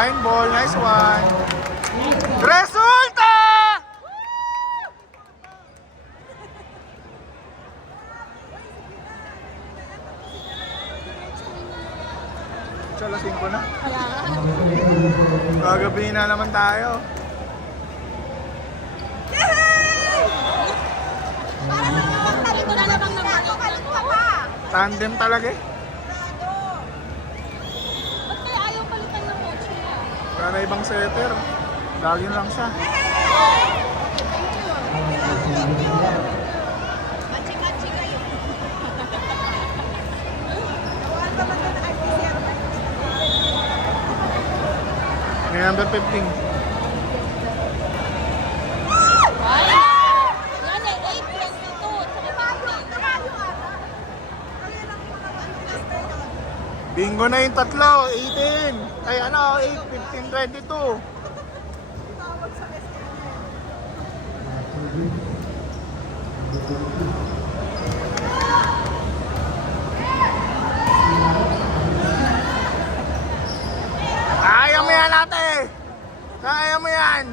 Line ball, nice one. Resulta! Chala, 5 na. Gagabihin na naman tayo. Tandem talaga eh. Ba't kaya ayaw palitan ng coach niya? Wala na ibang setter. Lagi lang siya. Machi-machi kayo. May number 15. Yan eh, 8-22. Bingo na yung tatlo. 18. Ay ano, 8, 15, 22. Kaya mo yan ate! Kaya mo yan!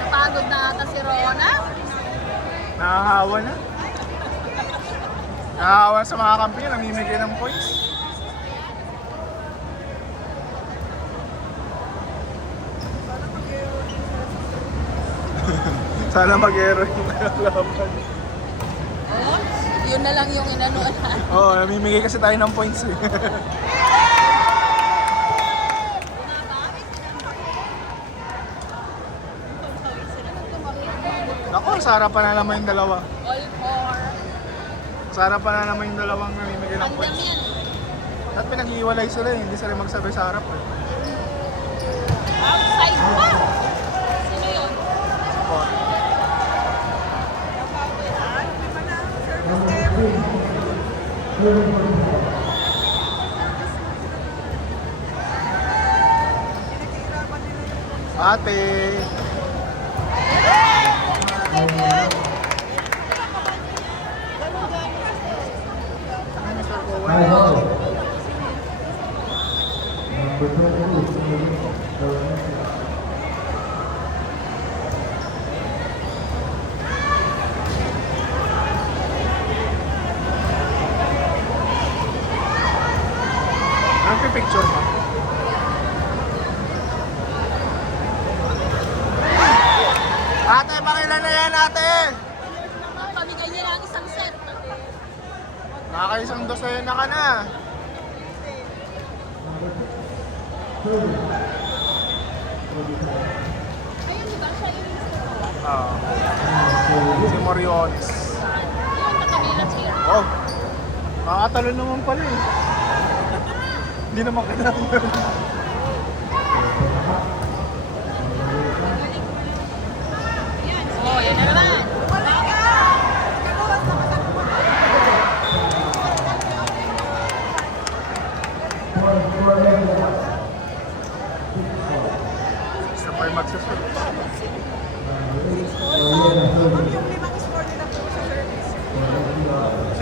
Napagod na ata si Rona. Nakahawa na. Nakahawa sa mga kampi, namimigay ng points. Sana mag-ero yung kalaban. Oh, yun na lang yung inanuan. Oo, namimigay kasi tayo ng points eh. Ako, sa harapan na naman yung dalawa. All four. Sa harapan na naman yung dalawang namimigay ng Tandem points. yan. At pinag-iwalay sila eh, hindi sila magsabi sa harap eh. Outside pa. Sino yun? Support. Ate! Picture mo. Ate, pakilan na yan ate! Pamigay niya lang isang set. Nakakaisang dosena ka na. Ayun, di ba? Siya yung Si Moriones. yung katabilat siya. Oh, makakatalo naman pala eh. Hindi naman kailangan. Oh, yan na naman. Isa pa yung magsasabi. Yung limang score nila po sa service.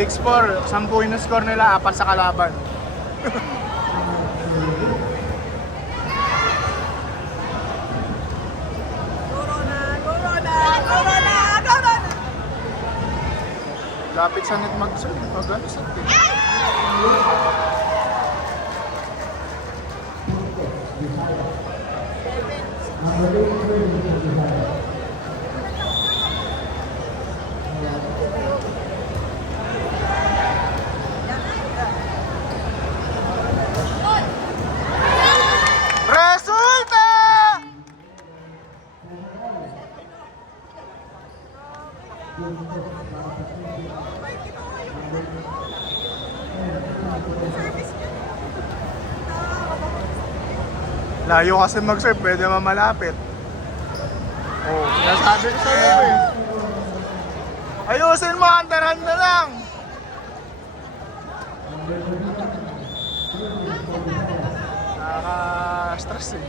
6-4, 10 yung score nila, 4 sa kalaban. Lapit sa net mag-serve, mag-serve eh. Resulta! Layo kasi mag-serve, pwede mamalapit. Oh, nasabi ko sa'yo eh. Ayusin mo, underhand na lang. Nakaka-stress eh.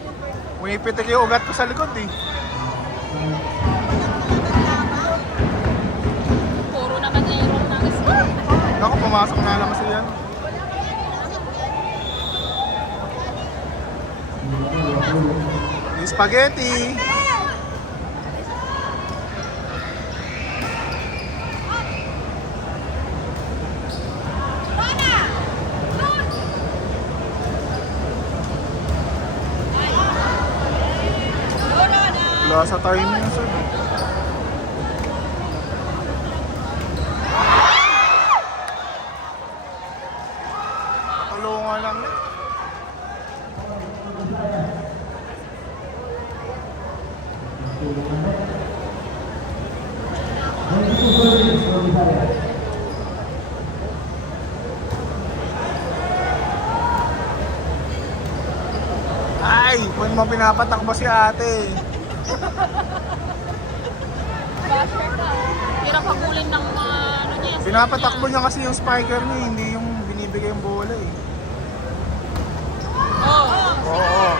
Umipitik yung ugat ko sa likod eh. Puro naman error na gusto. Ako, pumasok na lang kasi yan. Yung spaghetti. Wala sa time yun, sir. Tulungan lang eh. Ay, kung mo pinapatakbo si ate. Hirap pagulin ng ano niya. Pinapatakbo niya kasi yung spiker niya, hindi yung binibigay yung bola eh. Oo. Oo.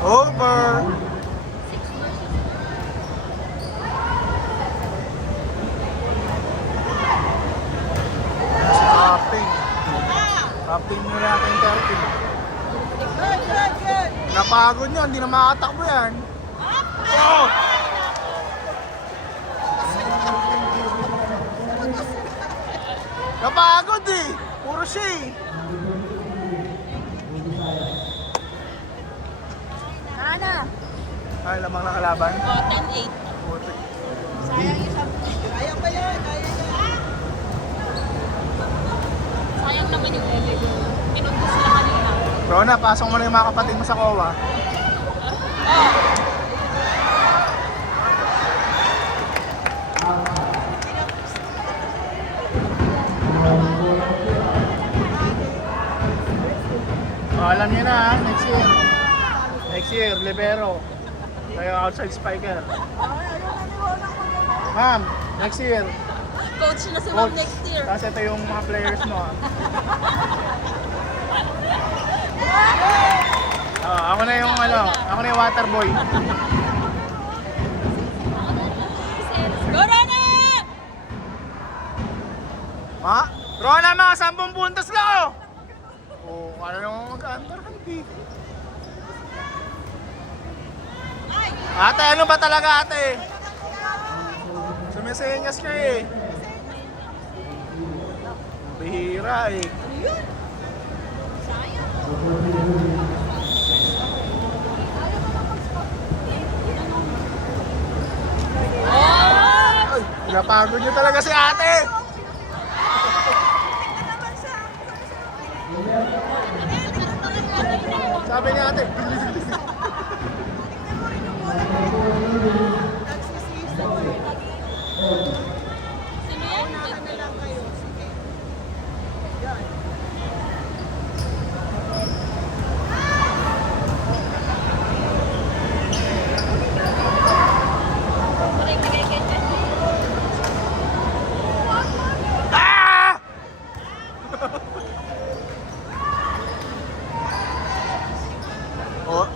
Over. Captain nila natin 13. Napagod nyo, hindi na makatakbo yan. Oh! Napagod eh. Puro siya eh. Ana. Ay, lamang na kalaban. 10-8. Putik. Sayang isa. Kaya pa yan. Sayang naman yung pinubos sila kanina. Rona, pasok mo na yung mga kapatid mo sa COA. Oh, alam niyo na ha, next year. Next year, libero. Kayo outside spiker. Ma'am, next year. Coach na si Ma'am Coach. next year. Tapos ito yung mga players mo ha. Oh, ako na yung ako na yung water boy. Go, Rana! Ma, Rona, mga 10 puntos lang oh. Oh, ano naman mag-underhand eh. Ate, ano ba talaga ate? Sumisenyas ka eh. Bihira eh. Ay, napagod niyo talaga si ate. Sabi niya ate. Sino yan? Na lang kayo. Sige. Yan. Ah! Oh,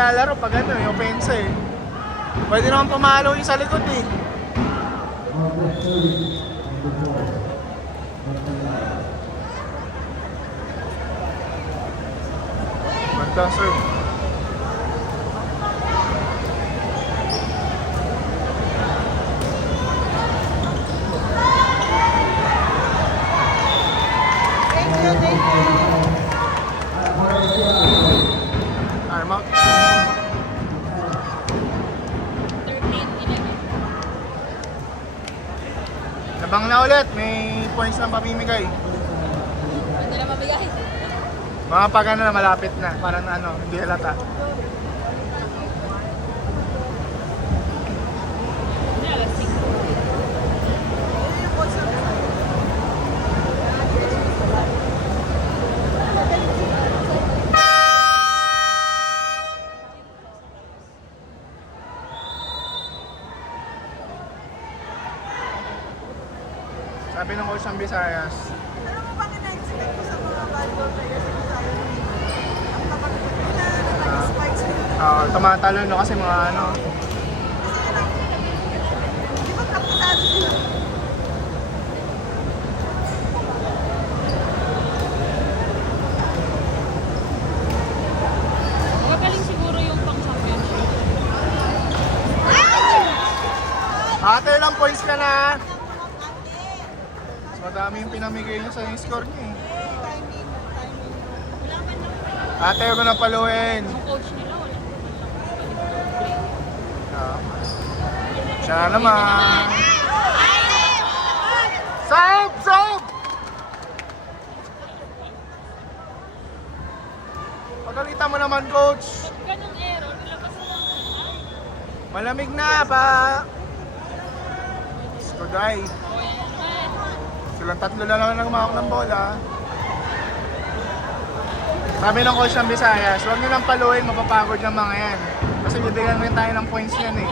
naglalaro pag ano yung opensa eh. Pwede naman pumalo yung sa likod eh. Ganda sir. Arma. 13, 11. Labang na ulit, may points na pamimigay. Hindi na mabigay. Mga pag ano na malapit na, parang ano, hindi halata. Hindi, alas 5. Sabi ng coach ng Visayas, Alam mo bakit na-expect ko sa mga volleyball players sa Visayas? Ang kapag nila nag-spikes sila. tumatalo no kasi mga ano, Kasi ano, di ba kapasado sila? Magaling siguro yung pang-championship. ate ilang points ka na? Mas madami yung pinamigay niya sa score niya eh. Timing. Ate, huwag ko na paluin. Yung coach nila, wala. Siya na naman. Save! Save! Pagalitan mo naman, coach. Pag ganun error, ilabas mo lang. Malamig na pa. Skoday. O, yan naman. Silang tatlo na lang nagmahak ng bola. Sabi ng coach ng Visayas, huwag nyo nang paluin, mapapagod yung mga yan. Kasi bibigyan rin tayo ng points yan eh.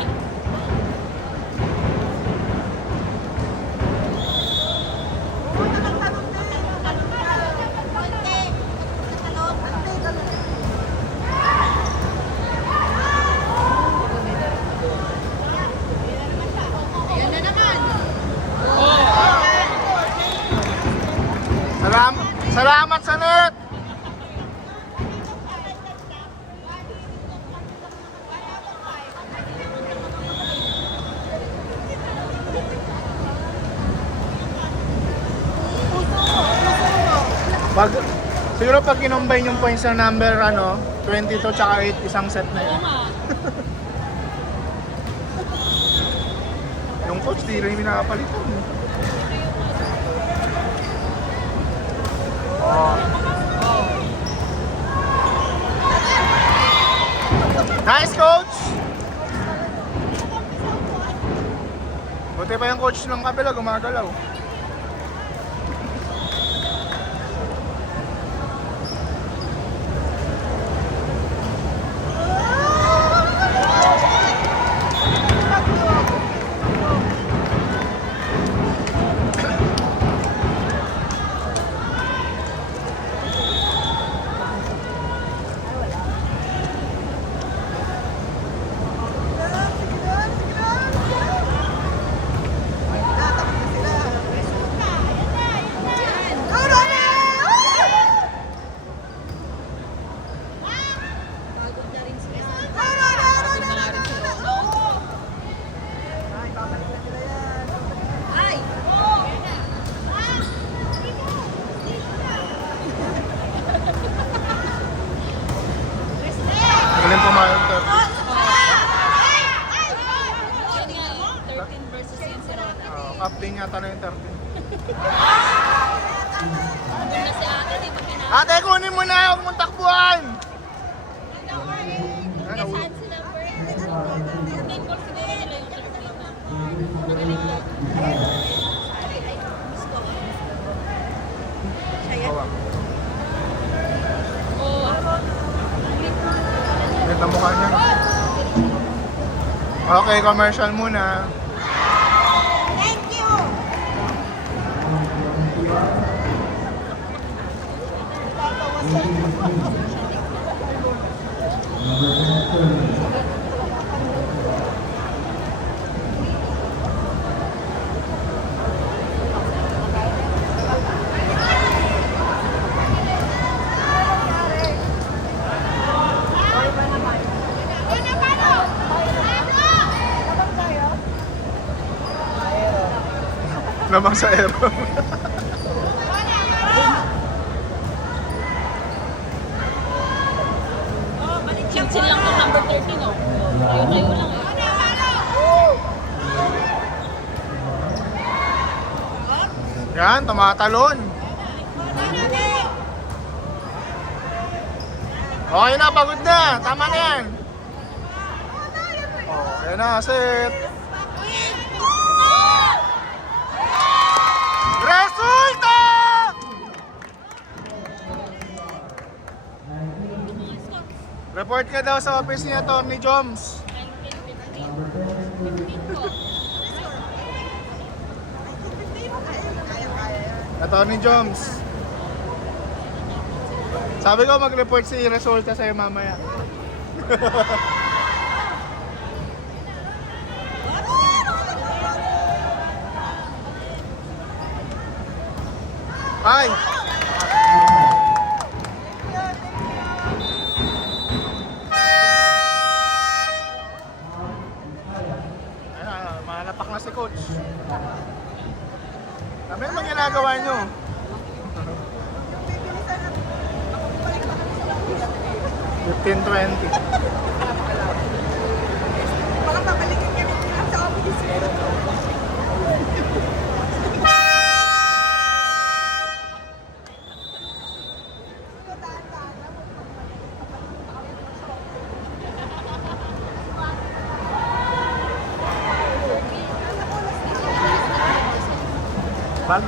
Pumunta ng talon na eh. Konti. Talon. Ante, talon. Yan na naman. Salamat sa net! Pag, siguro pag kinombine yung points ng number 22 tsaka 8, isang set na Oo yun. nga. Yung coach, di rin pinakapalitan. Oh. Nice, coach! Buti pa yung coach ng kabila, gumagalaw. Pagod na nga rin si Rona. Magaling pumayag to. Yan nga, 13 versus yan si Rona. Captain yata na yung 13. Doon na si ate, di ba pinaka? Ate, kunin mo na! Huwag mong takbuhan! Ano? Saan si number? Name call siguro nila yung 13 na. Magaling lang. Bawa. Oo. Ganda mukha niya. No? Okay, commercial muna. Thank you. Number Malamang sa aero. Chinchin lang to number 13, oh. Tayo-tayo lang, eh. Yan, tumatalon. Okay na, pagod na. Tama na yan. Oh, ayan na, set. Resulta! Report ka daw sa office niya, Tony Joms. 19-15. Attorney Joms. Sabi ko mag-report si resulta sa'yo mamaya. Ay! Ayan, malapak na si coach. Kami ang mga ginagawa nyo. Yung bibilisan na, balik na kami sa office. 15-20. Baka babalikin kami sa office. Bag?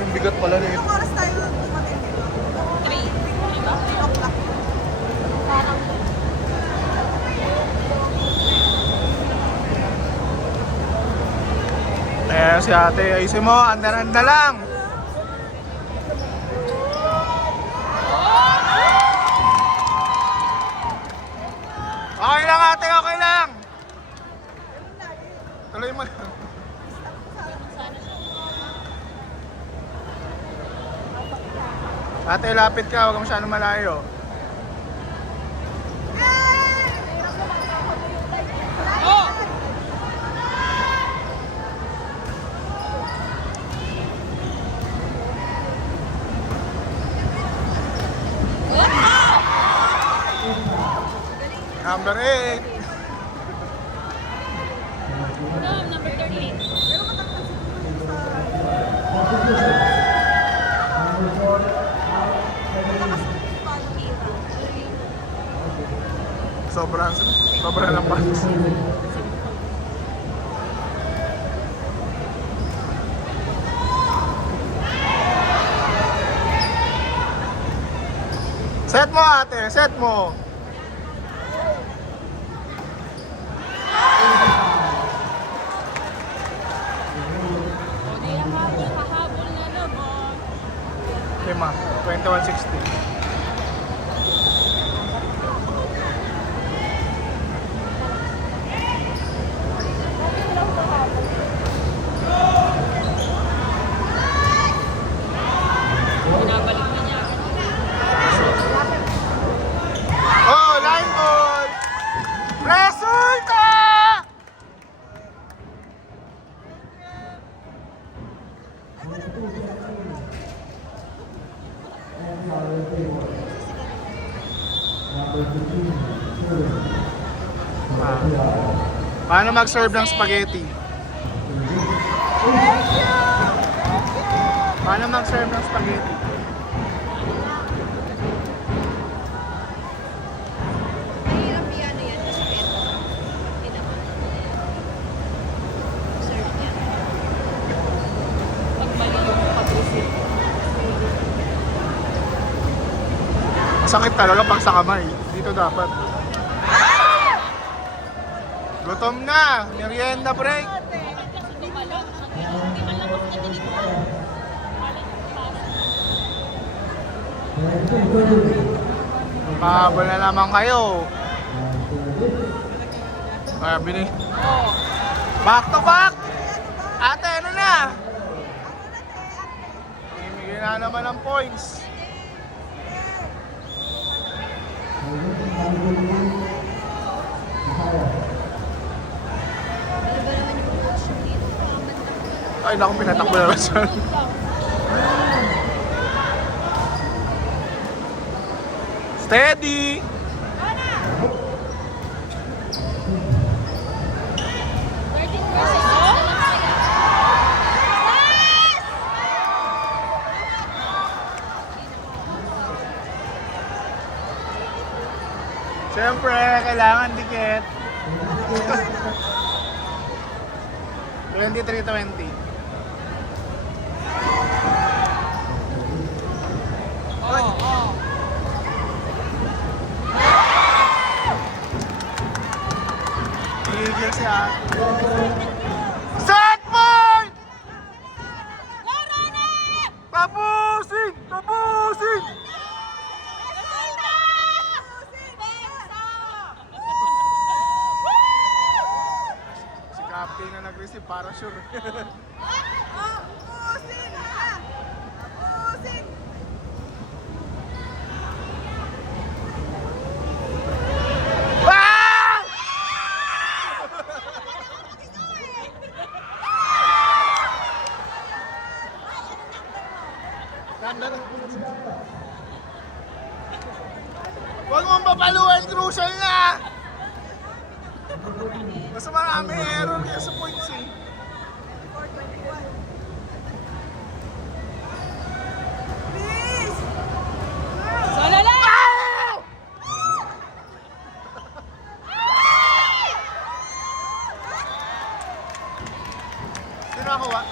Ang bigat pala na Anong oras tayo dumating dito? 3 ba? 3 o'clock. Parang Eh, si ate, ayusin mo, anda lang. Okay lang ate, okay lang. Tuloy mo lang. Ate, lapit ka, huwag ka masyadong malayo. oh! Number 8. No, number 38. Pero matakot siguro yung sa... Sobrang lang pa. Set mo ate, set mo. O, di hahabol na naman. Lima, 2160. Binabalik na niya. Oh, line ball! Resulta! Paano mag-serve ng spaghetti? Paano mag-serve ng spaghetti? Mahirap yan yan kasi ito. Hindi naman. Serve niya. Pag mali yung pag-receive. Masakit talaga pag sa kamay. Dito dapat. Gutom na! Merienda break! Kasi dumalang. Hindi man lang ako natiligtan. Pahabol na naman kayo. Kaya bini. Oh. Back to back! Ate, ano na? Himigay na naman ng points. Ano ba naman yung coach dito? Ay, naku, pinatakbo na siya. Steady! Siyempre, kailangan dikit. 23-20. Tigil siya. Set point! Tapusin! Tapusin! Si Captain na nag-receive para sure. Tapusin ha! Tapusin! Ah! Huwag mong papaluan, crucial na! Basta marami error kaya sa points eh. 421. Please! Solo lang! Ah! Sino ako ba?